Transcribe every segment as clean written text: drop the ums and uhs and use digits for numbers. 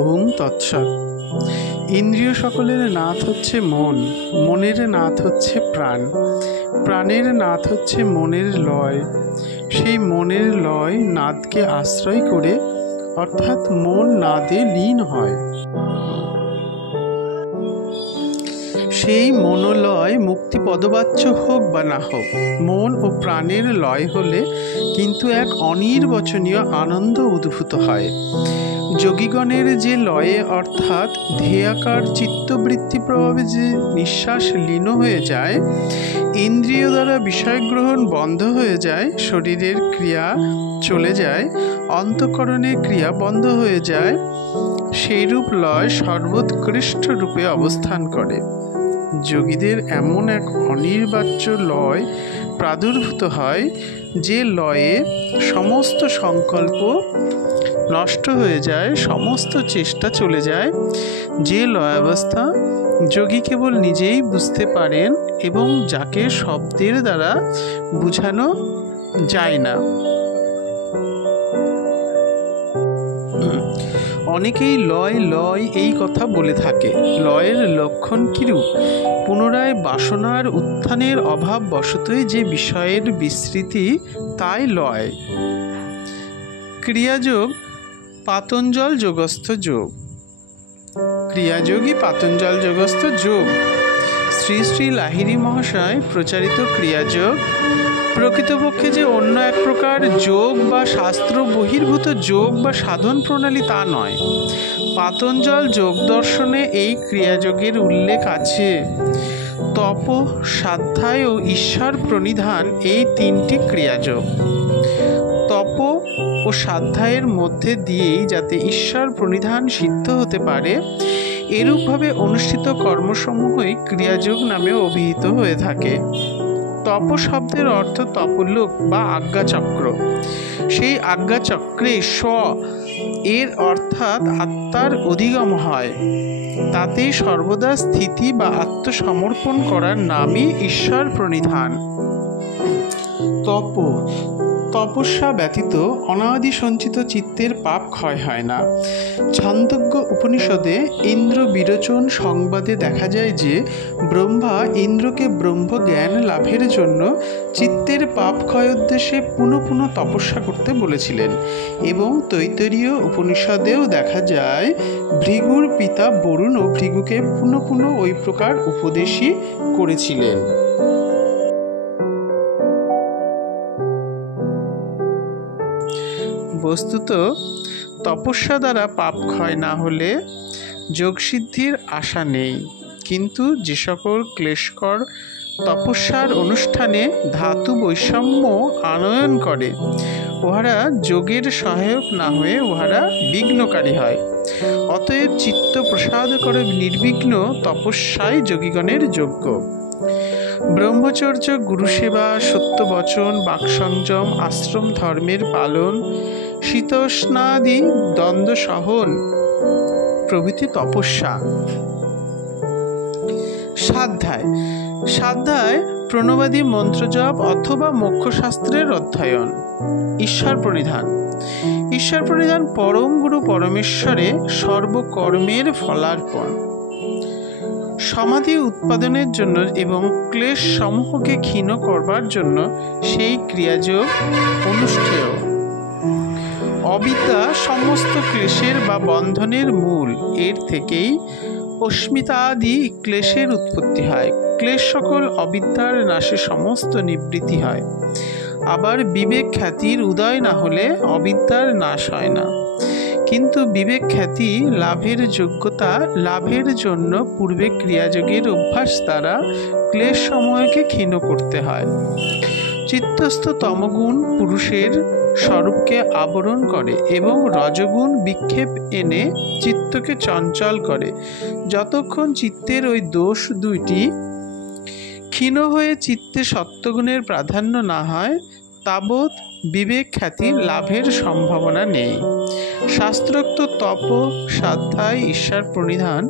ওম তৎসৎ। ইন্দ্রিয় সকলের নাথ হচ্ছে মন, মনের নাথ হচ্ছে প্রাণ, প্রাণের নাথ হচ্ছে মনের লয়। সেই মনের লয় নাদকে আশ্রয় করে, অর্থাৎ মন নাদে লীন হয়। সেই মনোলয় মুক্তি পদবাচ্য হোক বা না হোক, মন ও প্রাণের লয় হলে কিন্তু এক অনির্বচনীয় আনন্দ উদ্ভূত হয়। যোগীগণের যে লয়ে অর্থাৎ ধ্যেয়াকার চিত্তবৃত্তি প্রভাবে যে নিঃশ্বাস লীন হয়ে যায়, ইন্দ্রিয় দ্বারা বিষয়গ্রহণ বন্ধ হয়ে যায়, শরীরের ক্রিয়া চলে যায়, অন্তঃকরণের ক্রিয়া বন্ধ হয়ে যায়, সেইরূপ লয় সর্বোৎকৃষ্ট রূপে অবস্থান করে। যোগীদের এমন এক অনির্বাচ্য লয় প্রাদুর্ভূত হয়, যে লয়ে সমস্ত সংকল্প নষ্ট হয়ে যায়, সমস্ত চেষ্টা চলে যায়। যে লয়াবস্থা যোগী কেবল নিজেই বুঝতে পারেন এবং যাকে শব্দের দ্বারা বোঝানো যায় না। অনেকেই লয় লয় এই কথা বলে থাকে। লয়ের লক্ষণ কিরূপ? পুনরায় বাসনার উত্থানের অভাব বশতই যে বিষয়ের বিস্মৃতি, তাই লয়। ক্রিয়াযোগ পাতঞ্জল যোগস্থ যোগ। ক্রিয়াযোগই পাতঞ্জল যোগস্থ যোগ। শ্রী শ্রী লাহিড়ী মহাশয় প্রচারিত ক্রিয়াযোগ প্রকৃতপক্ষে যে অন্য এক প্রকার যোগ বা শাস্ত্র বহির্ভূত যোগ বা সাধন প্রণালী তা নয়। পাতঞ্জল যোগ দর্শনে এই ক্রিয়াযোগের উল্লেখ আছে। তপ, স্বাধ্যায় ও ঈশ্বর প্রণিধান এই তিনটি ক্রিয়াযোগ। তপ ও স্বাধ্যায়ের মধ্যে দিয়েই যাতে ঈশ্বর প্রণিধান সিদ্ধ হতে পারে, এরূপভাবে অনুষ্ঠিত কর্মসমূহই ক্রিয়াযোগ নামে অভিহিত হয়ে থাকে। তপ শব্দের অর্থ তপলোক বা আজ্ঞাচক্র। সেই আজ্ঞাচক্রে স্ব এর অর্থাৎ আত্মার অধিগম হয়। তাতেই সর্বদা স্থিতি বা আত্মসমর্পণ করার নামই ঈশ্বর প্রণিধান। তপ, তপস্যা ব্যতীত অনাদি সঞ্চিত চিত্তের পাপ ক্ষয় হয় না। ছান্দোগ্য উপনিষদে ইন্দ্র বিরোচন সংবাদে দেখা যায় যে ব্রহ্মা ইন্দ্রকে ব্রহ্মজ্ঞান লাভের জন্য চিত্তের পাপ ক্ষয় উদ্দেশ্যে পুনঃ পুনঃ তপস্যা করতে বলেছিলেন, এবং তৈত্তরীয় উপনিষদেও দেখা যায় ভৃগুর পিতা বরুণও ভৃগুকে পুনঃ পুনঃ ওই প্রকার উপদেশই করেছিলেন। বস্তুত তপস্যা দ্বারা পাপ ক্ষয় না হলে যোগসিদ্ধির আশা নেই। কিন্তু যে সকল ক্লেশকর তপস্যার অনুষ্ঠানে ধাতু বৈষম্য আনয়ন করে, উহারা যোগের সহায়ক না হয়ে উহারা বিঘ্নকারী হয়। অতএব চিত্ত প্রসাদ করে নির্বিঘ্ন তপস্যাই যোগীগণের যোগ্য। ব্রহ্মচর্য, গুরুসেবা, সত্যবচন, বাকসংযম, আশ্রম ধর্মের পালন, শীতোষ্ণাদি দ্বন্দ্ব সহন প্রভৃতি তপস্যা। স্বাধ্যায়, স্বাধ্যায় প্রণবাদী মন্ত্রজপ অথবা মোক্ষশাস্ত্রের অধ্যয়ন। ঈশ্বর প্রণিধান, ঈশ্বর প্রণিধান পরম গুরু পরমেশ্বরে সর্বকর্মের ফলার্পণ। সমাধি উৎপাদনের জন্য এবং ক্লেশ সমূহকে ক্ষীণ করবার জন্য সেই ক্রিয়াযোগ অনুষ্ঠেয়। অবিদ্যা সমস্ত ক্লেশের বা বন্ধনের মূল। এর থেকেই অস্মিতাদি ক্লেশের উৎপত্তি হয়। ক্লেশ সকল অবিদ্যার নাশে সমস্ত নিবৃত্তি হয়। আবার বিবেক খ্যাতির উদয় না হলে অবিদ্যার নাশ হয় না। কিন্তু বিবেক খ্যাতি লাভের যোগ্যতা লাভের জন্য পূর্বে ক্রিয়াযোগের অভ্যাস দ্বারা ক্লেশ সমূহকে ক্ষীণ করতে হয়। চিত্তস্থ তমগুণ পুরুষের স্বরূপকে আবরণ করে এবং রজগুণ বিক্ষেপ এনে চিত্তকে চঞ্চল করে। যতক্ষণ চিত্তের ওই দোষ দুইটি ক্ষীণ হয়ে চিত্তে সত্যগুণের প্রাধান্য না হয়, তাবৎ বিবেক খ্যাতি লাভের সম্ভাবনা নেই। শাস্ত্রোক্ত তপ, স্বাধ্যায়, ঈশ্বর প্রণিধান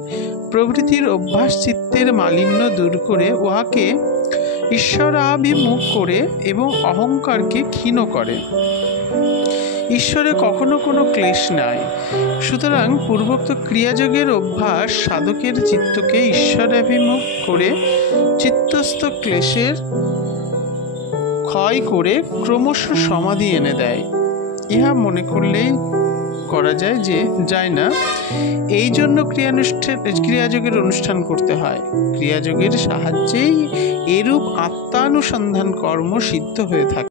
প্রভৃতির অভ্যাস চিত্তের মালিন্য দূর করে উহাকে ঈশ্বরাভিমুখ করে এবং অহংকারকে ক্ষীণ করে। ঈশ্বরে কখনো কোনো ক্লেশ নাই। সুতরাং পূর্বোক্ত ক্রিয়াযোগের অভ্যাস সাধকের চিত্তকে ঈশ্বরাভিমুখ করে চিত্তস্থ ক্লেশের ক্ষয় করে ক্রমশ সমাধি এনে দেয়। ইহা মনে করলেই করা যায় না। এই জন্য ক্রিয়াযোগের অনুষ্ঠান করতে হয়। ক্রিয়াযোগের সাহায্যেই এরূপ আত্মানুসন্ধান কর্ম সিদ্ধ হয়ে থাকে।